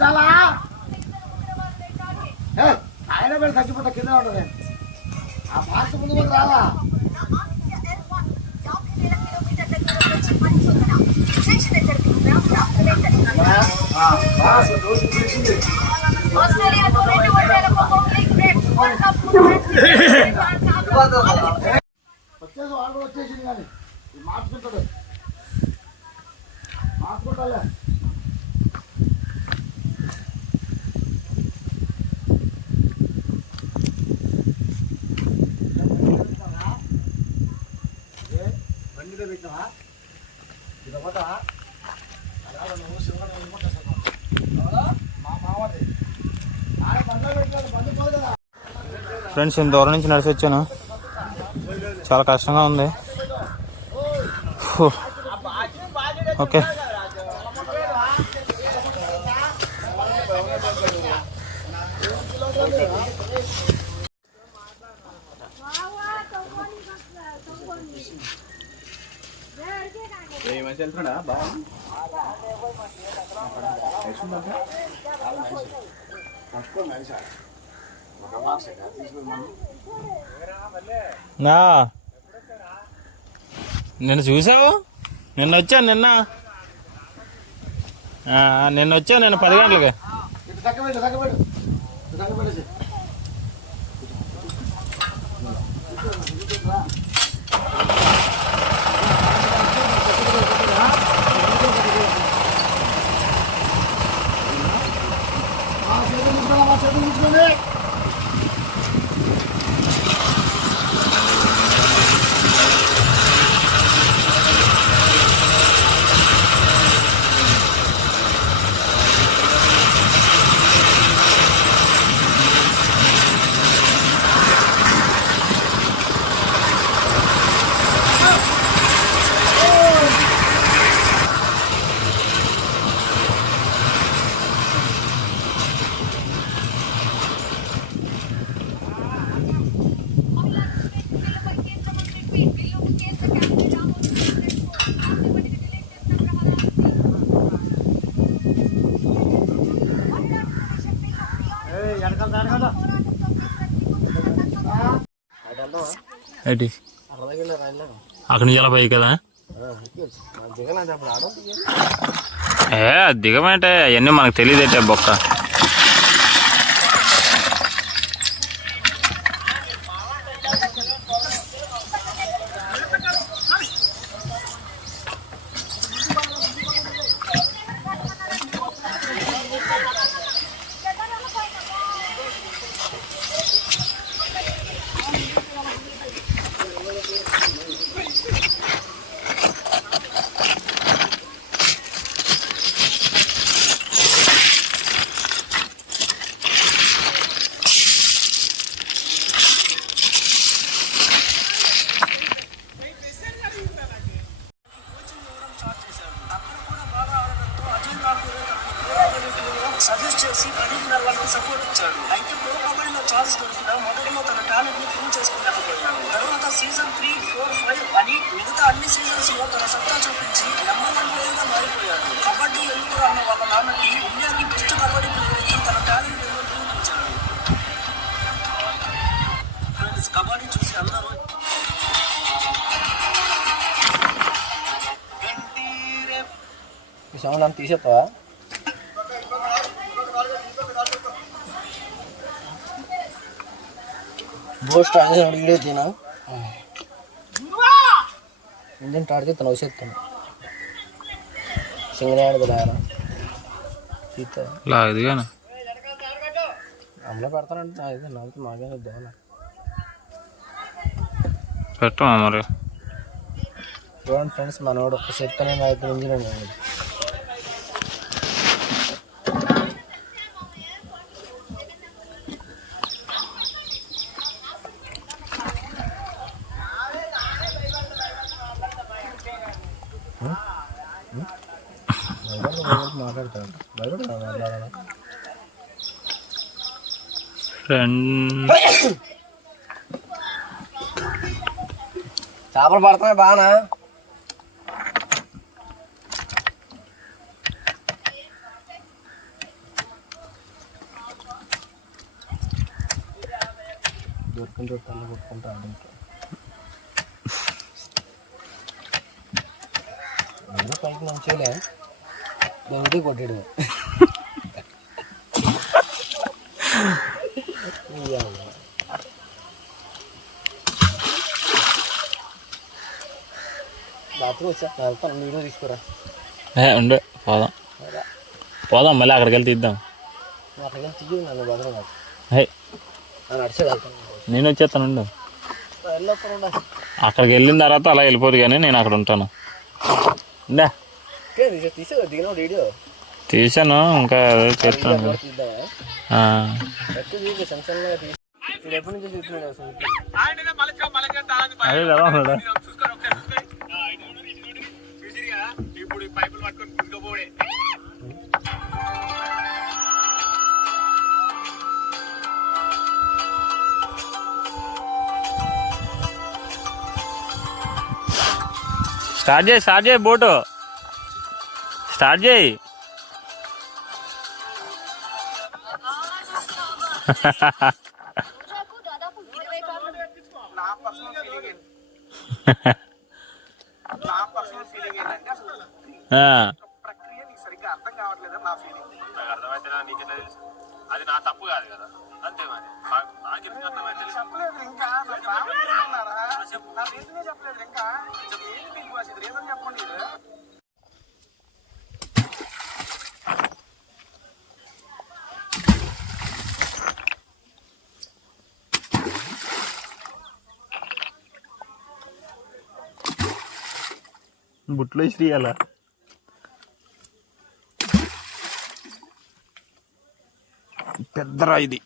చాలా ఆయన పెట్టి తగ్గిపోతా కింద ఉంటుంది ఆ మార్చ ముందు ముందు రావా వచ్చేసి వాడు కూడా వచ్చేసింది కానీ మార్చుకుంటాడు మార్చుకుంటాలే ఫ్రెండ్స్ ఇంత దూరం నుంచి నడిచి వచ్చాను, చాలా కష్టంగా ఉంది. ఓకే నిన్న చూసావు? నిన్న వచ్చాను, నిన్న వచ్చాను నేను 10 గంటలకి. ఏంటి అక్కడి నుంచి ఎలా పోయి కదా? దిగమంటే అవన్నీ మనకు తెలియదేటే బొక్క. సజెస్ట్ చేసి ప్రదీప్ నర్వాల్కి సపోర్ట్ ఇచ్చాడు. అయితే ప్రో కబడ్డీలో ఛాన్స్ దొరికినా మొదటిలో తన టాలెంట్ ని ప్రూవ్ చేసుకోలేకపోయాడు. తర్వాత సీజన్ 3, 4, 5 అని మిగతా అన్ని సీజన్స్ లో తన సత్తా చూపించి నంబర్ 1 ప్లేయర్ గా మారిపోయాడు. కబడ్డీ ఎందుకు అన్న ఒక నాన్నకి ఇండియాకి బెస్ట్ కబడ్డీ ప్లేయర్ కి తన టాలెంట్ ఏదో నిరూపించాడు. ఫ్రెండ్స్, కబడ్డీ చూసి అందరూ ఈ సౌండ్ అంతా తీసేస్తావా? బోస్ట్ అడిగిడే తినా ఇంజన్ టాడితే తను వచ్చేస్తాను సింగనేడు లాగదుగానా అమలో పెడతానంటే అయితే నాకు మాకే దోల పెట్టమా మరి. చూడండి ఫ్రెండ్స్, మనోడు ఒక చెప్తానే అయితే ఇంజన్ మాట్లాడతాడు ఫ్రెండ్ చేపలు పడుతున్నాయి బాగా. దొరుకుంటూ కొట్టుకుంటా పైకి మంచిలే దొరికి కొట్టాడు. బాత్రూమ్ వచ్చా వెళ్తాను, వీడియో తీసుకురా. ఉండే పోదాం మళ్ళీ అక్కడికి వెళ్ళి తీద్దాం. అక్కడికి వెళ్ళి తీయు నన్ను బాత్రూమ్ కాదు హే నన్ను అడిచే వెళ్తాను. నేను వచ్చేస్తాను. వెళ్ళొస్తాను అక్కడికి వెళ్ళిన తర్వాత అలా వెళ్ళిపోదు కానీ నేను అక్కడ ఉంటాను. ఇందా తీసా దిగిన వీడియో తీసాను, ఇంకా చేస్తాను. ఎప్పటి నుంచి చూస్తున్నాడు అసలు? అదే కదా స్టార్ట్ చేయి బోటు స్టార్ట్ చేయి. ప్రక్రియ నీకు సరిగ్గా అర్థం కావట్లేదు నా ఫీలింగ్. నాకు అర్థమైతే నీకే తెలుసు, అది నా తప్పు కాదు కదా, అంతే మరి. నాకెందుకు అర్థమైతే చెప్పలేదు ఇంకా, నా రీజనే చెప్పలేదు ఇంకా. ఏంటి మీకు రీజన్ చెప్పండి. బుట్లో ఇస్త్రీ అలా పెద్దరా ఇది.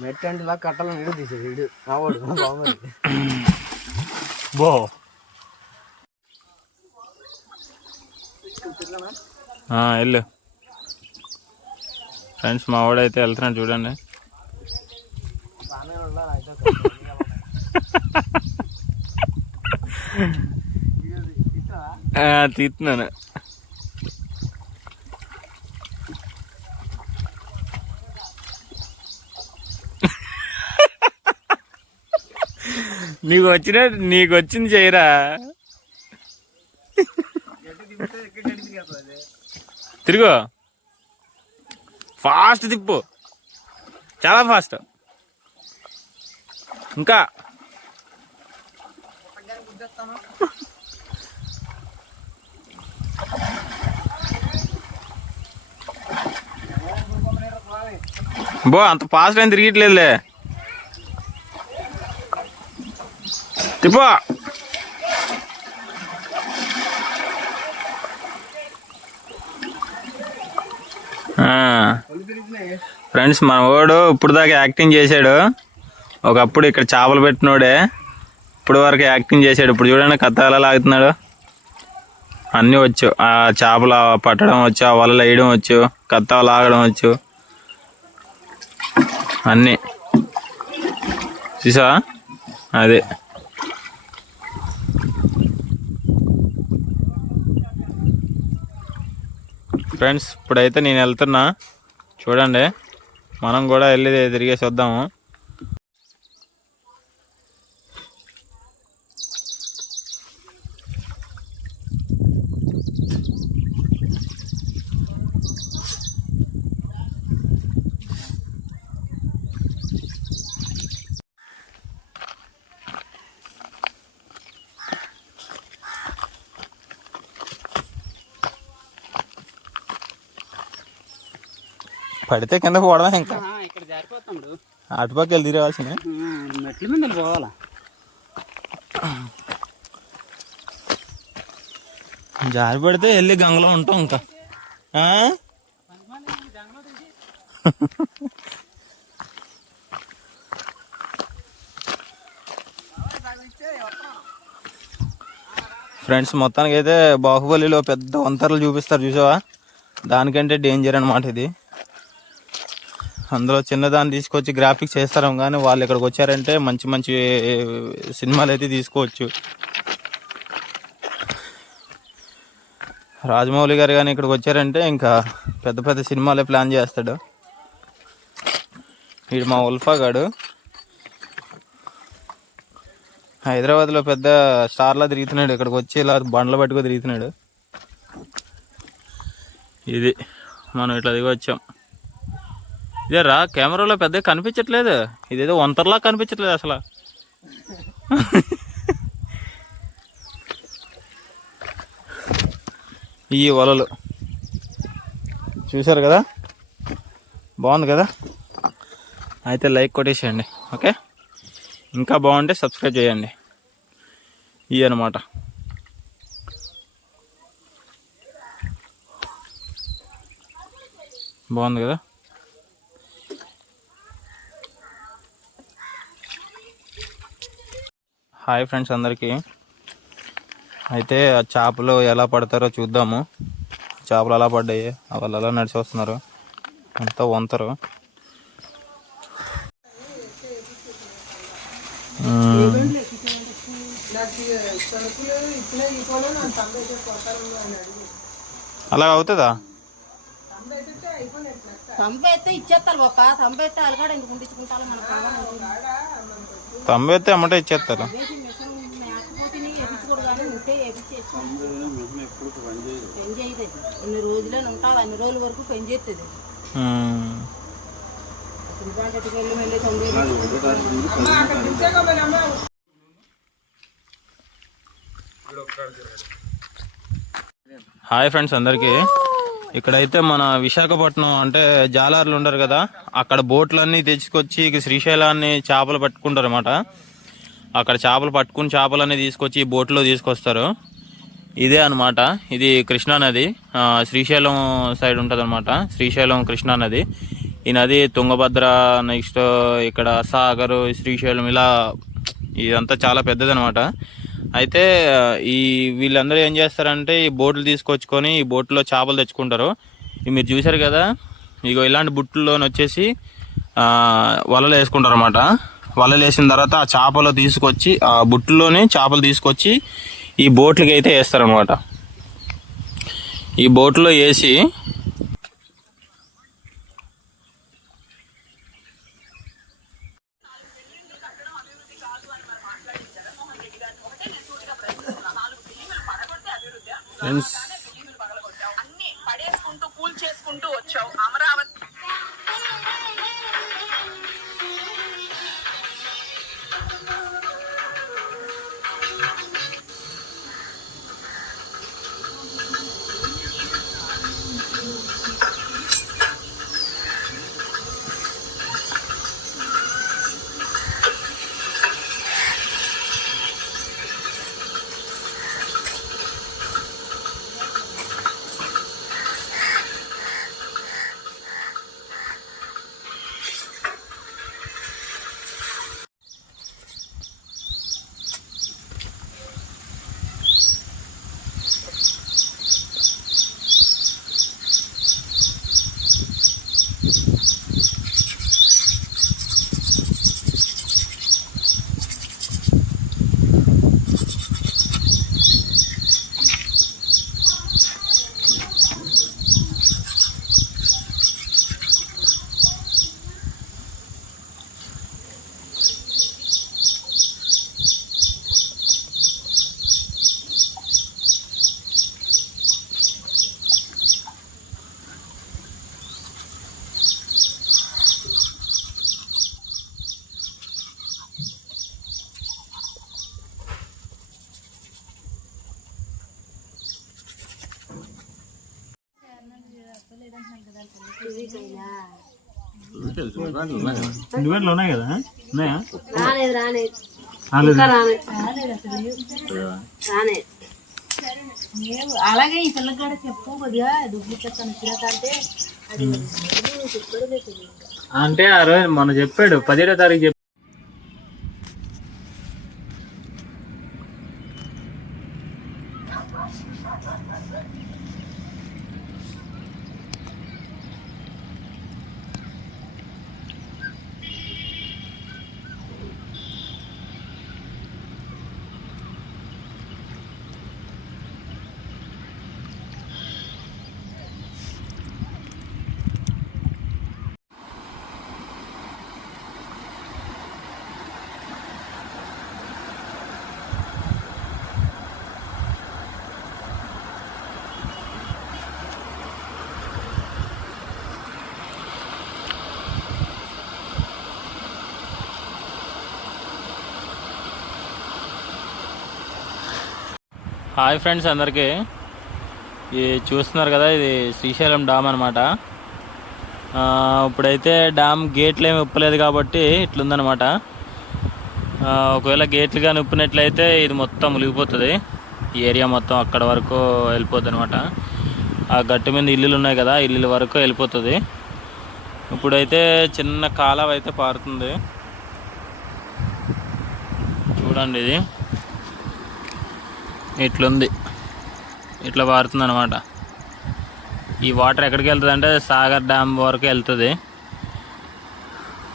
మెట్ అంటే ఇలా కట్టాలని వీడియో తీసాడు వీడియో మావాడు బాగుంది. బో వెళ్ళు ఫ్రెండ్స్, మా వాడైతే వెళ్తున్నాడు చూడండి. తీస్తున్నాను. నీకు వచ్చింది చేయరా. తిరుగు, ఫాస్ట్ తిప్పు, చాలా ఫాస్ట్. ఇంకా బో అంత ఫాస్ట్ ఏం తిరిగిట్లేదులే. తిప్పో. ఫ్రెండ్స్, మన వాడు ఇప్పుడు దాకా యాక్టింగ్ చేశాడు. ఒకప్పుడు ఇక్కడ చేపలు పెట్టినోడే ఇప్పుడు వరకు యాక్టింగ్ చేశాడు. ఇప్పుడు చూడండి కథ ఎలా లాగుతున్నాడు. అన్నీ వచ్చు, ఆ చేపలు పట్టడం వచ్చు, ఆ వలలు వేయడం వచ్చు, కత్త లాగడం వచ్చు, అన్నీ చూసా. అదే ఫ్రెండ్స్, ఇప్పుడైతే నేను వెళ్తున్నా చూడండి. మనం కూడా వెళ్ళి తిరిగేసి వద్దాము. పడితే కింద పోవడమే, ఇంకా ఇక్కడ జారిపోతాడు. అటుపక్క వెళ్ళి తిరగాల్సిన మెట్ల మీద పోవాలా. జారి పడితే వెళ్ళి గంగలో ఉంటాం ఇంకా. ఫ్రెండ్స్ మొత్తానికి అయితే బాహుబలిలో పెద్ద వంతర్లు చూపిస్తారు చూసావా, దానికంటే డేంజర్ అనమాట ఇది. అందులో చిన్నదాన్ని తీసుకొచ్చి గ్రాఫిక్స్ చేస్తారు, కానీ వాళ్ళు ఇక్కడికి వచ్చారంటే మంచి మంచి సినిమాలు అయితే తీసుకోవచ్చు. రాజమౌళి గారు కానీ ఇక్కడికి వచ్చారంటే ఇంకా పెద్ద పెద్ద సినిమాలే ప్లాన్ చేస్తాడు. వీడు మా ఉల్ఫా గాడు హైదరాబాద్లో పెద్ద స్టార్లా తిరుగుతున్నాడు, ఇక్కడికి వచ్చి ఇలా బండ్లు పట్టుకొని తిరుగుతున్నాడు. ఇది మనం ఇట్లా దిగి వచ్చాం. ఇదే రా కెమెరాలో పెద్దగా కనిపించట్లేదు, ఇదేదో వంతర్లా కనిపించట్లేదు అసలు. ఈ వలలు చూశారు కదా, బాగుంది కదా. అయితే లైక్ కొట్టేసేయండి, ఓకే. ఇంకా బాగుంటే సబ్స్క్రైబ్ చేయండి. ఇవి అన్నమాట. బాగుంది కదా. హాయ్ ఫ్రెండ్స్ అందరికీ. అయితే ఆ చేపలు ఎలా పడతారో చూద్దాము. చేపలు ఎలా పడ్డాయి, వాళ్ళు ఎలా నడిచి వస్తున్నారు, అంతా వంతరు. అలా అవుతుందా? తంబైతే ఇచ్చేస్తారు బాపా, తంబైతే అలగాడు ఎందుకు ఉండించుకుంటారు మన తంబైతే అమ్మటే ఇచ్చేస్తారు. పెన్ చేయదు, ఎన్ని రోజులే ఉంటావు అన్ని రోజుల వరకు పెన్ చేస్తుంది. హాయ్ ఫ్రెండ్స్ అందరికీ. ఇక్కడైతే మన విశాఖపట్నం అంటే జాలార్లు ఉండరు కదా, అక్కడ బోట్లన్నీ తెచ్చుకొచ్చి శ్రీశైలాన్ని చేపలు పట్టుకుంటారు అన్నమాట. అక్కడ చేపలు పట్టుకుని చేపలన్నీ తీసుకొచ్చి ఈ బోట్లో తీసుకొస్తారు. ఇదే అనమాట, ఇది కృష్ణా నది, శ్రీశైలం సైడ్ ఉంటుంది అనమాట. శ్రీశైలం కృష్ణా నది. ఈ నది తుంగభద్ర, నెక్స్ట్ ఇక్కడ సాగర్, శ్రీశైలం, ఇలా ఇదంతా చాలా పెద్దదనమాట. అయితే ఈ వీళ్ళందరూ ఏం చేస్తారంటే ఈ బోట్లు తీసుకొచ్చుకొని ఈ బోట్లో చేపలు తెచ్చుకుంటారు. ఇవి మీరు చూసారు కదా, ఇగో ఇలాంటి బుట్టుల్లోని వచ్చేసి వలలు వేసుకుంటారు అనమాట. వలలు వేసిన తర్వాత ఆ చేపలు తీసుకొచ్చి ఆ బుట్టులోనే చేపలు తీసుకొచ్చి ఈ బోట్లకి అయితే వేస్తారనమాట. ఈ బోట్లో వేసి అన్ని పడేసుకుంటూ కూల్ చేసుకుంటూ వచ్చావు అమరావతి. ఇండిపెండెంట్లు ఉన్నాయి కదా, ఉన్నాయా? రాలేదు రాలేదు అలాగే ఈ పిల్లకి కూడా చెప్పు కొద్దిగా డూప్లికేట్ అంటే అది అంటే ఆ రోజు మొన్న చెప్పాడు 17వ తారీఖు చెప్పాడు. హాయ్ ఫ్రెండ్స్ అందరికీ, ఇది చూస్తున్నారు కదా, ఇది శ్రీశైలం డ్యామ్ అనమాట. ఇప్పుడైతే డ్యామ్ గేట్లు ఏమి ఉప్పలేదు కాబట్టి ఇట్లుందనమాట. ఒకవేళ గేట్లు కానీ ఉప్పినట్లయితే ఇది మొత్తం మునిగిపోతుంది. ఈ ఏరియా మొత్తం అక్కడ వరకు వెళ్ళిపోతుంది అనమాట. ఆ గట్టు మీద ఇల్లులు ఉన్నాయి కదా, ఇల్లుల వరకు వెళ్ళిపోతుంది. ఇప్పుడైతే చిన్న కాలువ అయితే పారుతుంది చూడండి. ఇది ఇట్లుంది, ఇట్లా పారుతుంది అనమాట. ఈ వాటర్ ఎక్కడికి వెళ్తుంది అంటే సాగర్ డ్యామ్ వరకు వెళ్తుంది.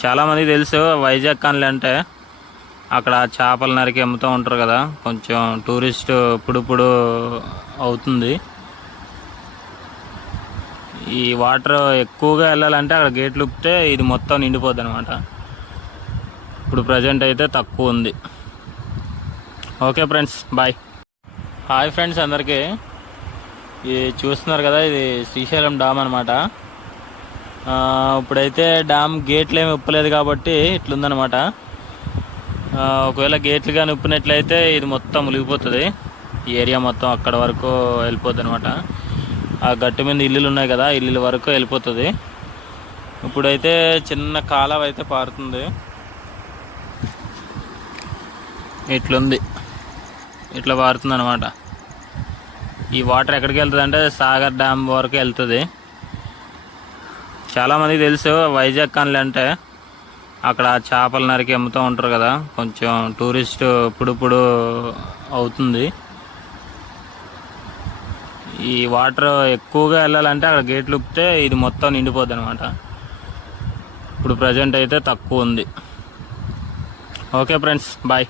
చాలామందికి తెలుసు వైజాగ్ కానలే అంటే అక్కడ చేపలు నరికి అమ్ముతూ ఉంటారు కదా, కొంచెం టూరిస్ట్ ఇప్పుడు అవుతుంది. ఈ వాటర్ ఎక్కువగా వెళ్ళాలంటే అక్కడ గేట్లు ఉప్పితే ఇది మొత్తం నిండిపోద్ది అనమాట. ఇప్పుడు ప్రజెంట్ అయితే తక్కువ ఉంది. Okay friends, bye. Hi friends అందరికీ, ఇది చూస్తున్నారు కదా, ఇది శ్రీశైలం డ్యామ్ అనమాట. ఇప్పుడైతే డ్యామ్ గేట్లు ఏమి ఉప్పలేదు కాబట్టి ఇట్లుందనమాట. ఒకవేళ గేట్లు కానీ ఉప్పినట్లయితే ఇది మొత్తం మునిగిపోతుంది. ఈ ఏరియా మొత్తం అక్కడ వరకు వెళ్ళిపోద్ది అనమాట. ఆ గట్టు మీద ఇల్లులు ఉన్నాయి కదా, ఇల్లుల వరకు వెళ్ళిపోతుంది. ఇప్పుడైతే చిన్న కాలువ అయితే పారుతుంది. ఇట్లుంది, ఇట్లా పారుతుంది అనమాట. ఈ వాటర్ ఎక్కడికి వెళ్తుంది అంటే సాగర్ డ్యామ్ వరకు వెళ్తుంది. చాలామందికి తెలుసు వైజాగ్ కానలే అంటే అక్కడ చేపలు నరికి అమ్ముతూ ఉంటారు కదా, కొంచెం టూరిస్ట్ ఇప్పుడు అవుతుంది. ఈ వాటర్ ఎక్కువగా వెళ్ళాలంటే అక్కడ గేట్లు ఉప్పితే ఇది మొత్తం నిండిపోద్ది అనమాట. ఇప్పుడు ప్రజెంట్ అయితే తక్కువ ఉంది. Okay friends, bye.